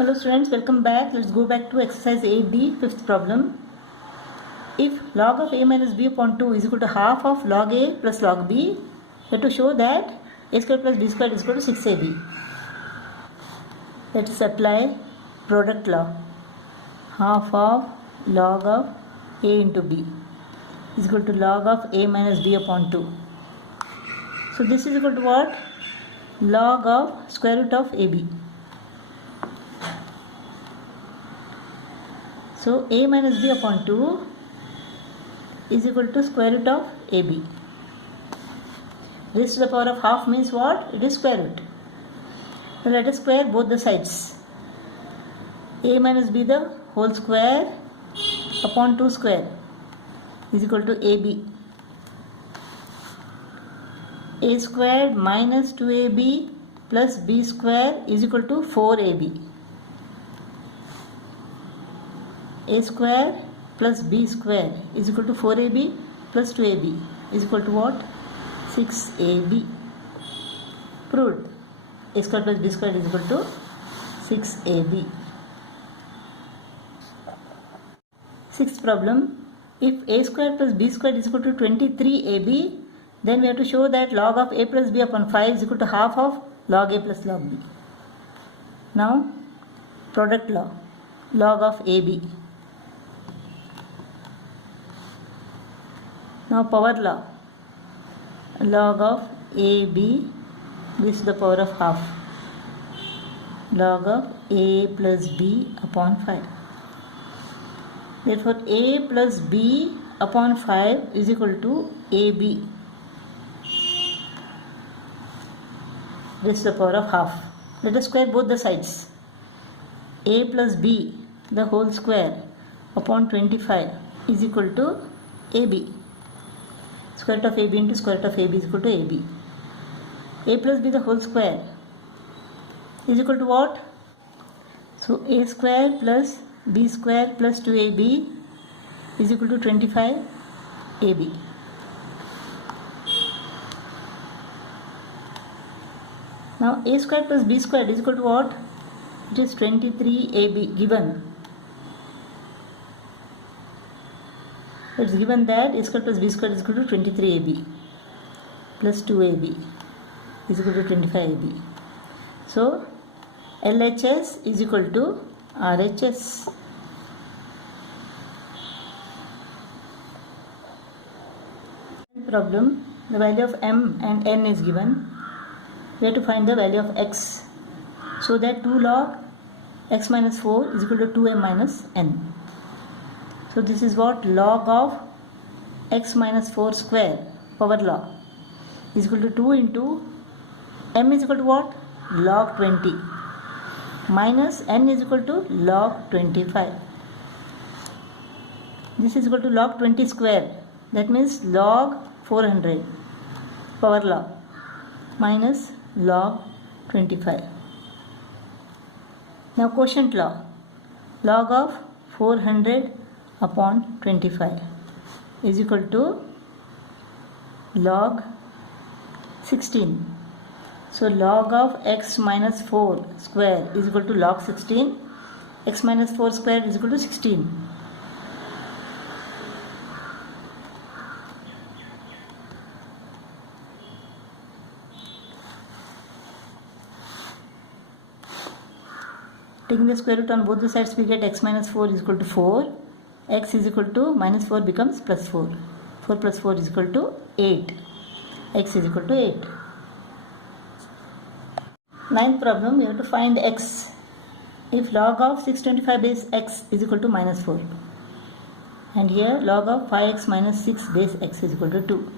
Hello students, welcome back. Let's go back to exercise 8D, fifth problem. If log of a minus b upon 2 is equal to half of log a plus log b, you have to show that a square plus b square is equal to 6ab. Let us apply product law. Half of log of a into b is equal to log of a minus b upon 2. So this is equal to what? Log of square root of ab. So a minus b upon 2 is equal to square root of ab. Raised to the power of half means what? It is square root. Now let us square both the sides. A minus b the whole square upon 2 square is equal to ab. A squared minus 2ab plus b square is equal to 4ab. A square plus b square is equal to 4ab plus 2ab is equal to what? 6ab. Proved. A square plus b square is equal to 6ab. Sixth problem. If a square plus b square is equal to 23ab, then we have to show that log of a plus b upon 5 is equal to half of log a plus log b. Now, product law. Log of ab. Now power law. Log of AB is to the power of half. Log of A plus B upon 5. Therefore A plus B upon 5 is equal to AB raised to the power of half. Let us square both the sides. A plus B the whole square upon 25 is equal to AB. Square root of ab into square root of ab is equal to ab. A plus b the whole square is equal to what? So a square plus b square plus 2ab is equal to 25ab. Now a square plus b square is equal to what? It is 23ab given. It's given that a square plus b square is equal to 23ab plus 2ab is equal to 25ab. So LHS is equal to RHS. Problem. The value of m and n is given. We have to find the value of x. So that 2 log x minus 4 is equal to 2m minus n. So this is what? Log of x minus 4 square, power law, is equal to 2 into m is equal to what? Log 20 minus n is equal to log 25. This is equal to log 20 square, that means log 400, power law, minus log 25. Now quotient law. Log of 400 upon 25 is equal to log 16. So log of x minus 4 square is equal to log 16. X minus 4 square is equal to 16. Taking the square root on both the sides, we get x minus 4 is equal to 4. X is equal to minus 4 becomes plus 4. 4 plus 4 is equal to 8. X is equal to 8. Ninth problem, we have to find x. If log of 625 base x is equal to minus 4. And here log of 5x minus 6 base x is equal to 2.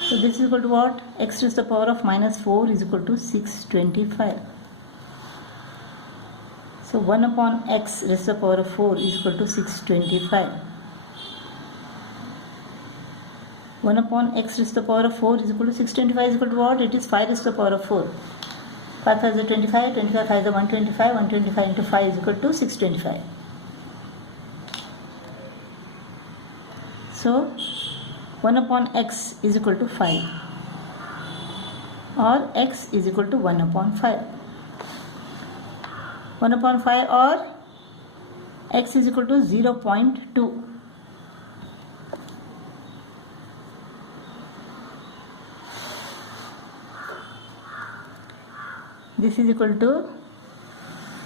So this is equal to what? X to the power of minus 4 is equal to 625. So 1 upon x raised to the power of 4 is equal to 625. 1 upon x raised to the power of 4 is equal to 625 is equal to what? It is 5 raised to the power of 4. 5 5 is 25, 25 5 is 125, 125 into 5 is equal to 625. So 1 upon x is equal to 5. or x is equal to 1 upon 5. 1/5 or x is equal to 0.2. This is equal to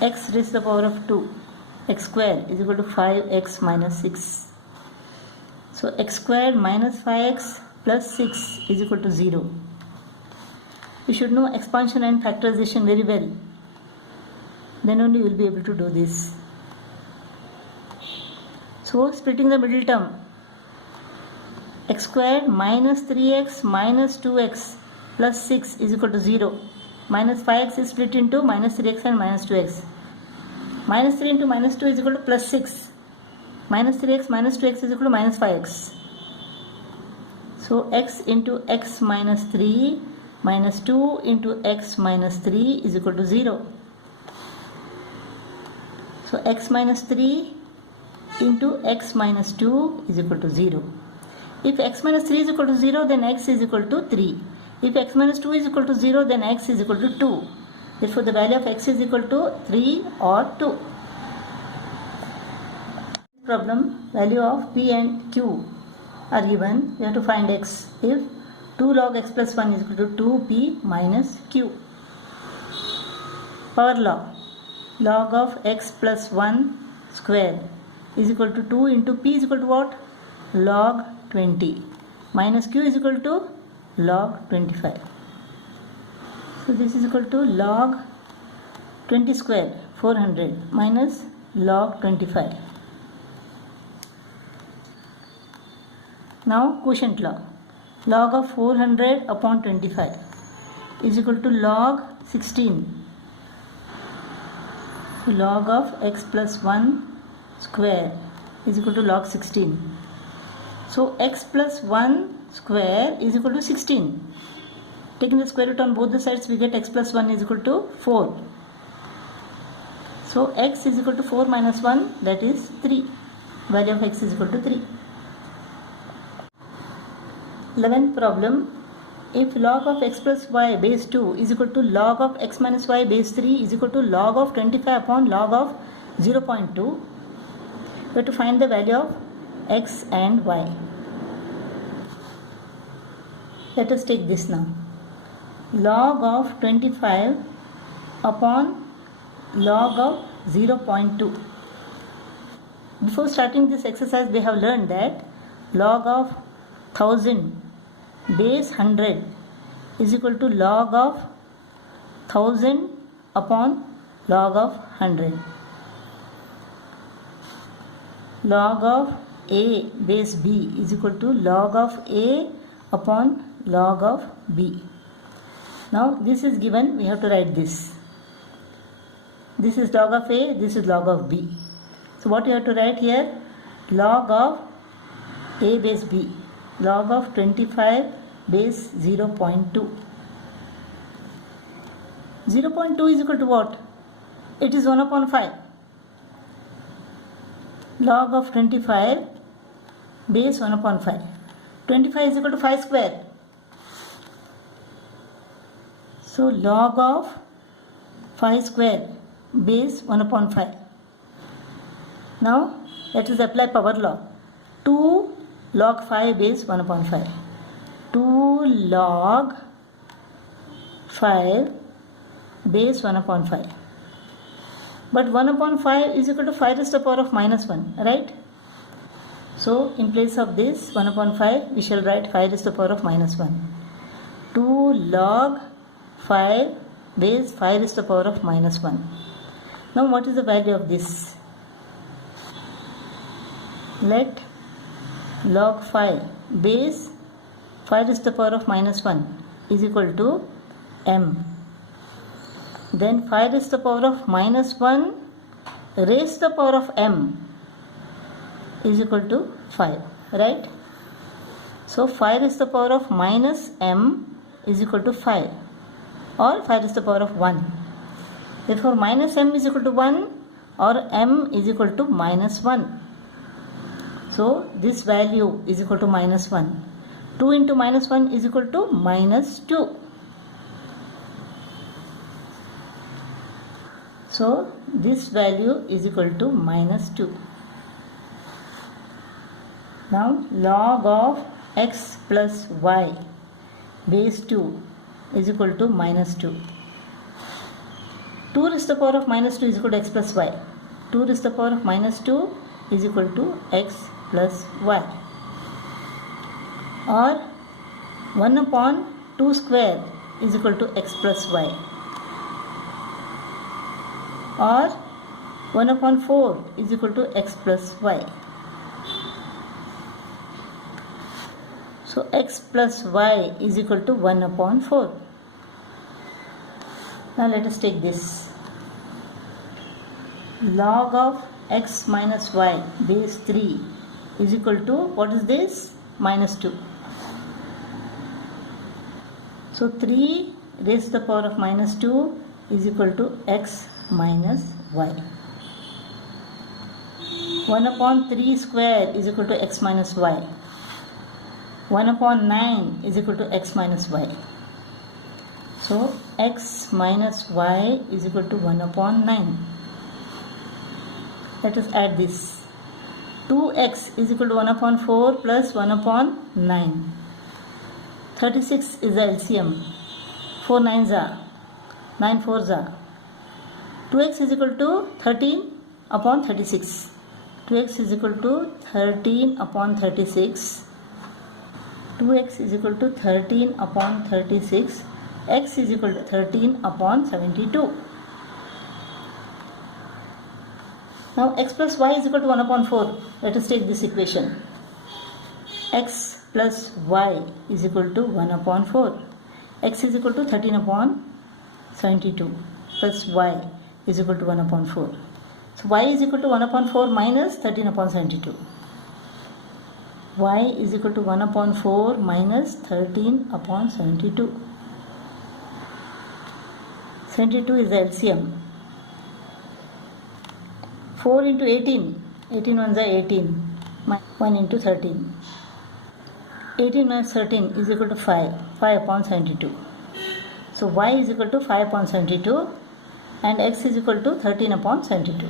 x raised to the power of 2. X square is equal to 5x minus 6. So x squared minus 5x plus 6 is equal to 0. You should know expansion and factorization very well. Then only you will be able to do this. So splitting the middle term, x squared minus 3x minus 2x plus 6 is equal to 0. Minus 5x is split into minus 3x and minus 2x. Minus 3 into minus 2 is equal to plus 6. Minus 3x minus 2x is equal to minus 5x. So x into x minus 3 minus 2 into x minus 3 is equal to 0. So x minus 3 into x minus 2 is equal to 0. If x minus 3 is equal to 0, then x is equal to 3. If x minus 2 is equal to 0, then x is equal to 2. Therefore, the value of x is equal to 3 or 2. Problem, value of p and q are given. We have to find x. If 2 log x plus 1 is equal to 2p minus q. Power law. Log of x plus 1 square is equal to 2 into p is equal to what? Log 20 minus q is equal to log 25. So this is equal to log 20 square 400 minus log 25. Now quotient law. Log of 400 upon 25 is equal to log 16. So log of x plus 1 square is equal to log 16. So x plus 1 square is equal to 16. Taking the square root on both the sides, we get x plus 1 is equal to 4. So x is equal to 4 minus 1, that is 3. Value of x is equal to 3. 11th problem. If log of x plus y base 2 is equal to log of x minus y base 3 is equal to log of 25 upon log of 0.2, we have to find the value of x and y. Let us take this now. Log of 25 upon log of 0.2. Before starting this exercise, we have learned that log of 1000 base 100 is equal to log of 1000 upon log of 100. Log of a base b is equal to log of a upon log of b. Now this is given, we have to write this. This is log of a, this is log of b. So what you have to write here? Log of a base b. Log of 25 base 0.2. 0.2 is equal to what? It is 1 upon 5. Log of 25 base 1 upon 5. 25 is equal to 5 square. So log of 5 square base 1 upon 5. Now let us apply power law. 2 log 5 base 1 upon 5. 2 log 5 base 1 upon 5. But 1 upon 5 is equal to 5 raised to the power of minus 1, right? So in place of this 1 upon 5, we shall write 5 raised to the power of minus 1. 2 log 5 base 5 raised to the power of minus 1. Now what is the value of this? Let log 5 base 5 raised to the power of minus 1 is equal to m. Then 5 raised to the power of minus 1 raised to the power of m is equal to 5, right? So 5 raised to the power of minus m is equal to 5, or 5 raised to the power of 1. Therefore minus m is equal to 1 or m is equal to minus 1. So this value is equal to minus 1. 2 into minus 1 is equal to minus 2. So this value is equal to minus 2. Now log of x plus y base 2 is equal to minus 2. 2 raised to the power of minus 2 is equal to x plus y. 2 raised to the power of minus 2 is equal to x plus y. Or 1 upon 2 square is equal to x plus y. Or 1 upon 4 is equal to x plus y. So x plus y is equal to 1 upon 4. Now let us take this. Log of x minus y base 3 is equal to, what is this? Minus 2. So 3 raised to the power of minus 2 is equal to x minus y. 1 upon 3 square is equal to x minus y. 1 upon 9 is equal to x minus y. So x minus y is equal to 1 upon 9. Let us add this. 2x is equal to 1 upon 4 plus 1 upon 9. 36 is the LCM. 4 9s are, 9 4s are. 2x is equal to 13 upon 36. 2x is equal to 13 upon 36. 2x is equal to 13 upon 36. X is equal to 13 upon 72. Now x plus y is equal to 1 upon 4. Let us take this equation. X plus y is equal to 1 upon 4. X is equal to 13 upon 72 plus y is equal to 1 upon 4. So y is equal to 1 upon 4 minus 13 upon 72. Y is equal to 1 upon 4 minus 13 upon 72. 72 is the LCM. 4 into 18. 18 ones are 18. 1 into 13. 18 minus 13 is equal to 5. 5 upon 72. So y is equal to 5 upon 72 and x is equal to 13 upon 72.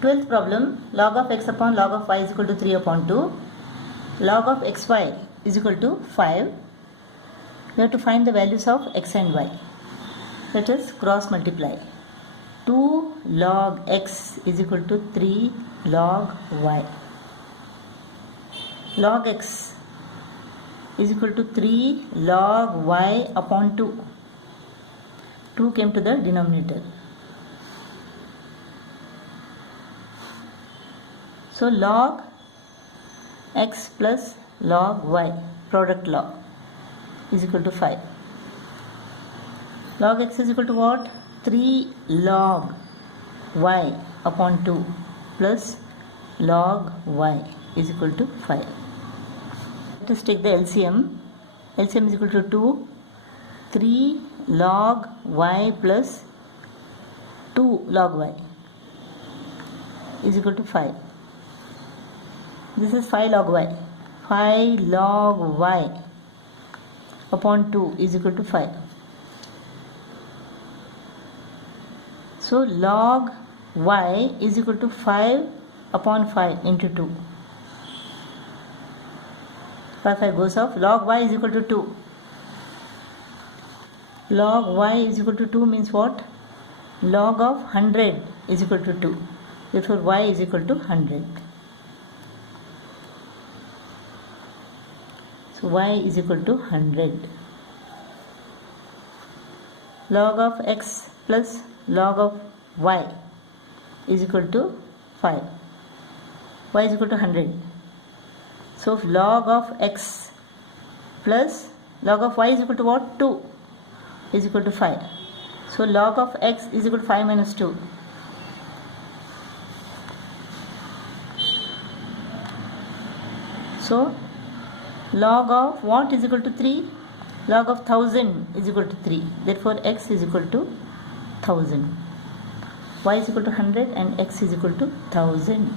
12th problem, log of x upon log of y is equal to 3 upon 2. Log of xy is equal to 5. We have to find the values of x and y. Let us cross multiply. 2 log x is equal to 3 log y. Log x is equal to 3 log y upon 2. 2 came to the denominator. So log x plus log y, product log, is equal to 5. Log x is equal to what? 3 log y upon 2 plus log y is equal to 5. Let us take the LCM. LCM is equal to 2. 3 log y plus 2 log y is equal to 5. This is 5 log y. 5 log y upon 2 is equal to 5. So log y is equal to 5 upon 5 into 2. 5 goes off. Log y is equal to 2. Log y is equal to 2 means what? Log of 100 is equal to 2. Therefore y is equal to 100. So y is equal to 100. Log of x plus log of y is equal to 5. Y is equal to 100. So log of x plus log of y is equal to what? 2 is equal to 5. So log of x is equal to 5 minus 2. So log of what is equal to 3? Log of 1000 is equal to 3. Therefore x is equal to 1000. Y is equal to 100 and x is equal to 1000.